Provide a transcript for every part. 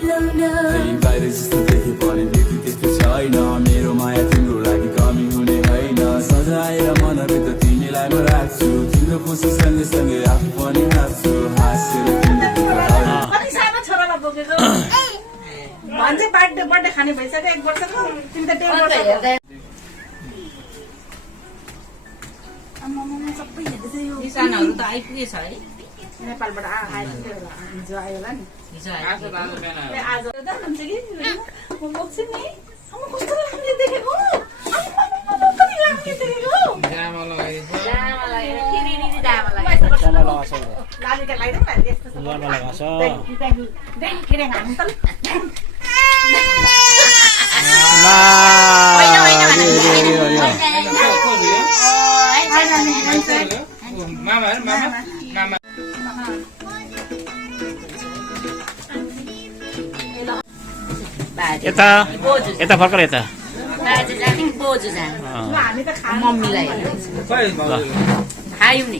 बाहिर जस्तो देखे पनि व्यक्ति त्यस्तो छैन मेरो माया तिम्रो लागि कमी हुने होइन सजाएर मनभित्र तिमीलाई म राख्छु तिम्रो खुसी सँगै आफू पनि नाच्छु हाँसेर कति सानो छोरालाई बोकेको भन्छ बर्थडे खाने भइसक्यो 1 वर्षको तिमी त 1.5 वर्षको सबै हेर्दै यो किसानहरु त आइपुगेछ है नेपालबाट हिजो आयो होला नि हिजो आयो आज त हुन्छ कि म बोक्छु नि म कस्तो राम्रो देखेको कति राम्रो देखेको जामा लगाएर किरिरी जामा लगाएर लालीका लगाइदेऊ न यस्तो जामा लगाछ देख किरे हामी त मामा यता फर्कर यता बाजे जाने कि बोजू जाने हामी त खानु मम्मीलाई खायौँ नि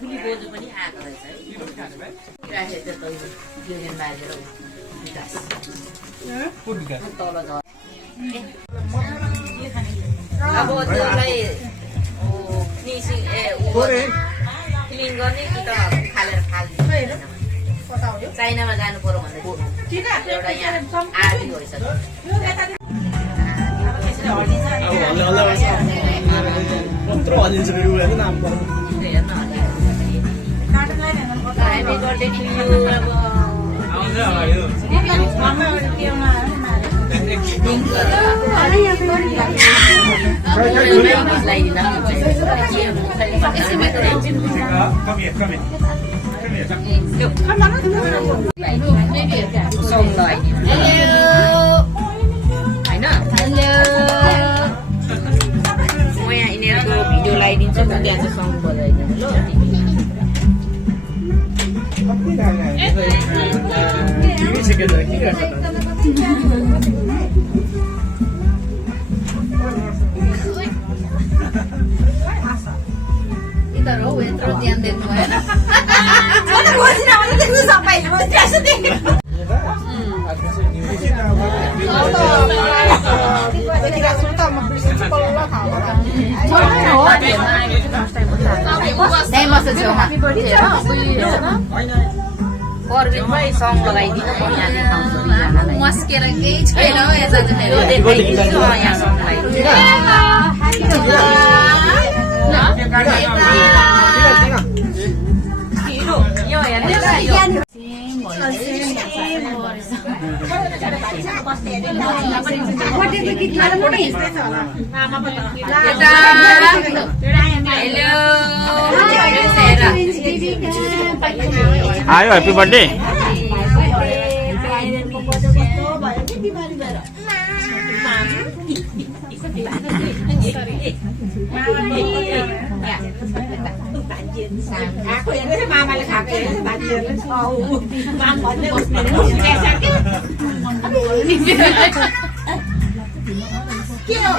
ठुली बोजू पनि आएको रहेछ है राखेको त दियोजन बाजेर विकास तल अब त्यसलाई फिनिसिङ क्लिन गर्ने कि त फालेर फाल्ने चाइनामा जानु पर्यो भन्दा एउटा यहाँ आदि भइसक्यो Happy birthday to you. Video लाइदिन्छु म त्यहाँ चाहिँ सङ बजाइदिनु ल Itaro entro ध्यान देख्नु भएन म त बसिन म त देख्नु सबै म त्यसो देखेको पर्विनमै सङ लगाइदिनु म यहाँ देखाउँछु मस्केर केही छैन यहाँ सङ आयो हैप्पी बर्थडे आएको हेर्दै मामाले खाएको हेर्दै भान्जीहरूले माम भन्दै बस्ने के हो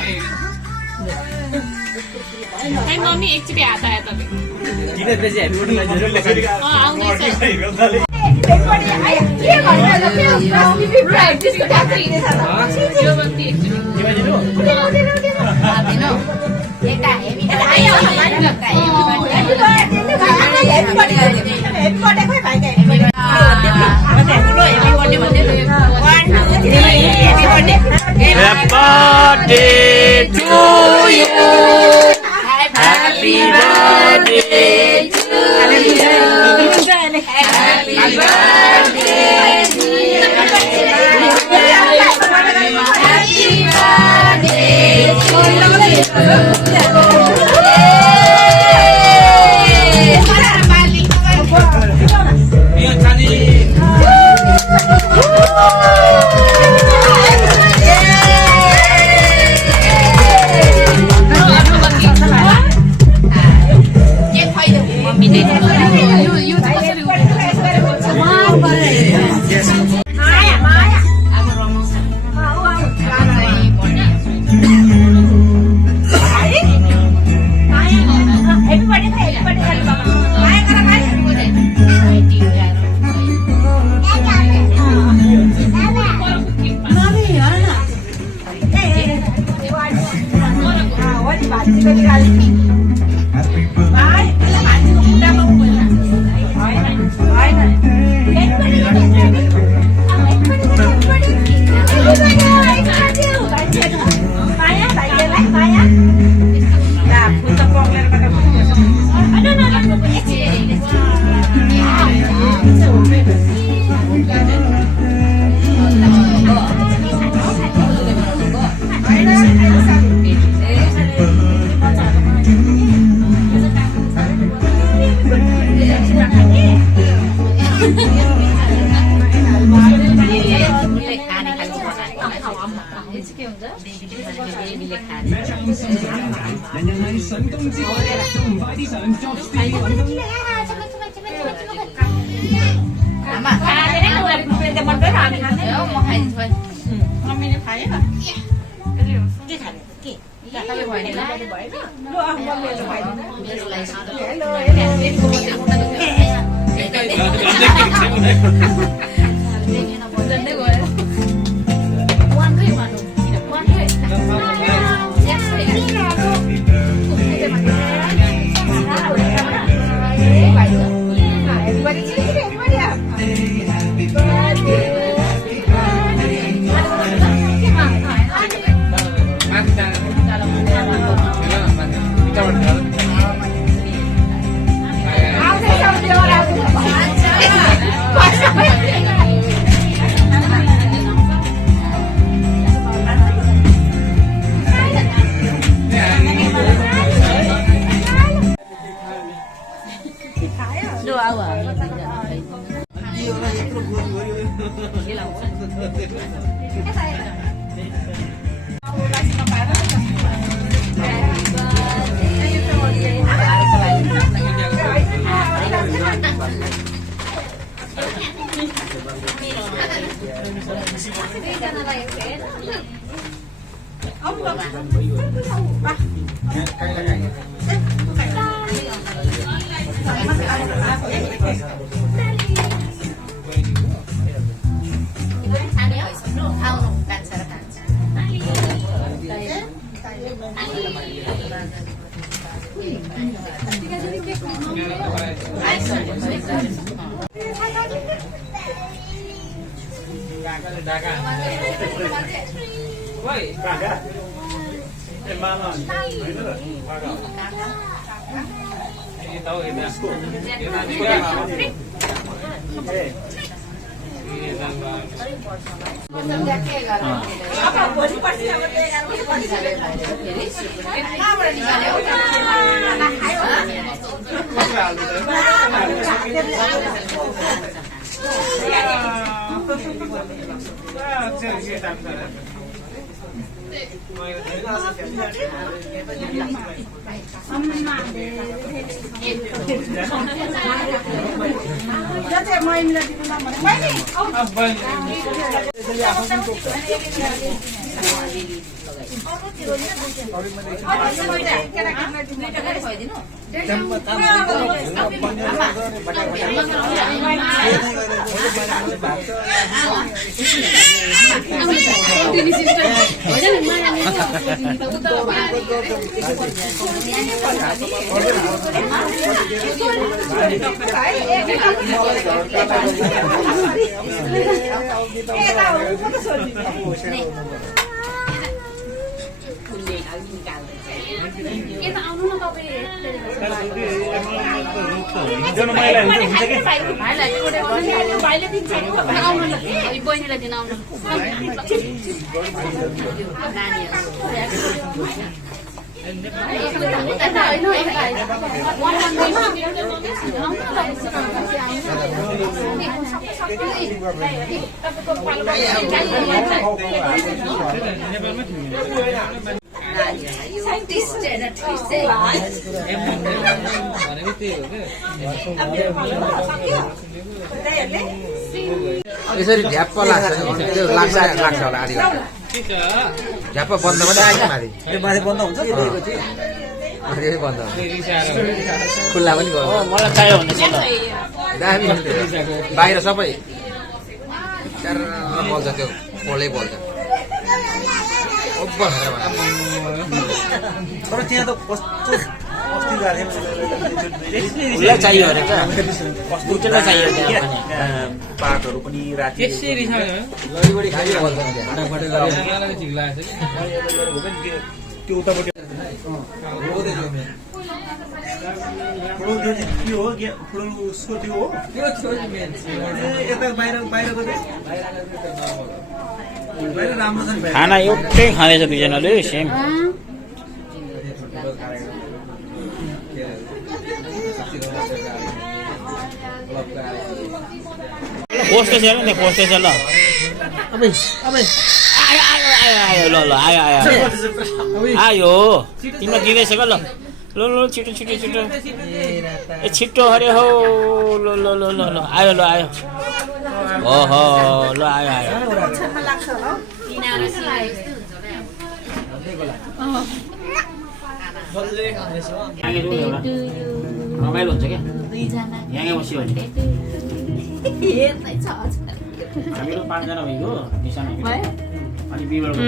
मम्मी एकचोटि हात आयो Happy birthday to you. Happy birthday to you. Happy birthday. यसरी झ्याप्प लाग्छ त्यो लाग्छ होला आधी घन्टा झ्याप्प बन्द मात्रै आयो माथि माथि बन्द हुन्छ माथि बन्द हुन्छ खुल्ला पनि गर्नु मलाई चाहियो भने चाहिँ दामी हुन्छ त्यो। बाहिर सबै च्यार्र बल्छ त्यो पोलै बल्छ ओब्बर खाएर भन्छ। तर त्यहाँ त कस्तो अस्ति गएको थिएँ खुल्ला चाहियो भने चाहिँ उजला चाहियो त्यहाँ पनि। पातहरू पनि राति लडीबडी खालि बल्छ नि त्यहाँ। त्यो उतापट्टि फुडुल त्यो चाहिँ के हो फुडुल उसको त्यो हो यता बाहिर बाहिरको चाहिँ बाहिर राम्रो छ नि बाहिर खाना एउटै खाँदैछ दुईजनाले सेम। पोस्टै छैन नि पोस्टै छ ल आयो आयो आयो आयो ल ल आयो आयो आयो तिमीलाई दिँदैछ ल ल ल छिटो छिटो छिटो ए छिटो अरे हो ल ल ल ल ल आयो ल आयो ओहो ल आयो आयो रमाइलो हुन्छ क्या यहाँकै बस्यो भने हामीहरू 5 जना भइगयो निशान अनि बिबलको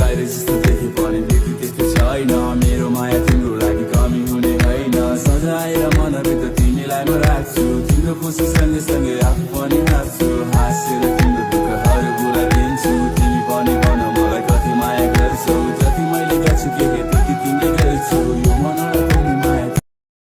बाहिर जस्तो देखे पनि नीति त्यस्तो छैन मेरो माया तिम्रो लागि कमी हुने होइन सजाएर मनभित्र तिमीलाई म राख्छु तिम्रो खुसी सँगै सँगै आफू पनि नाच्छु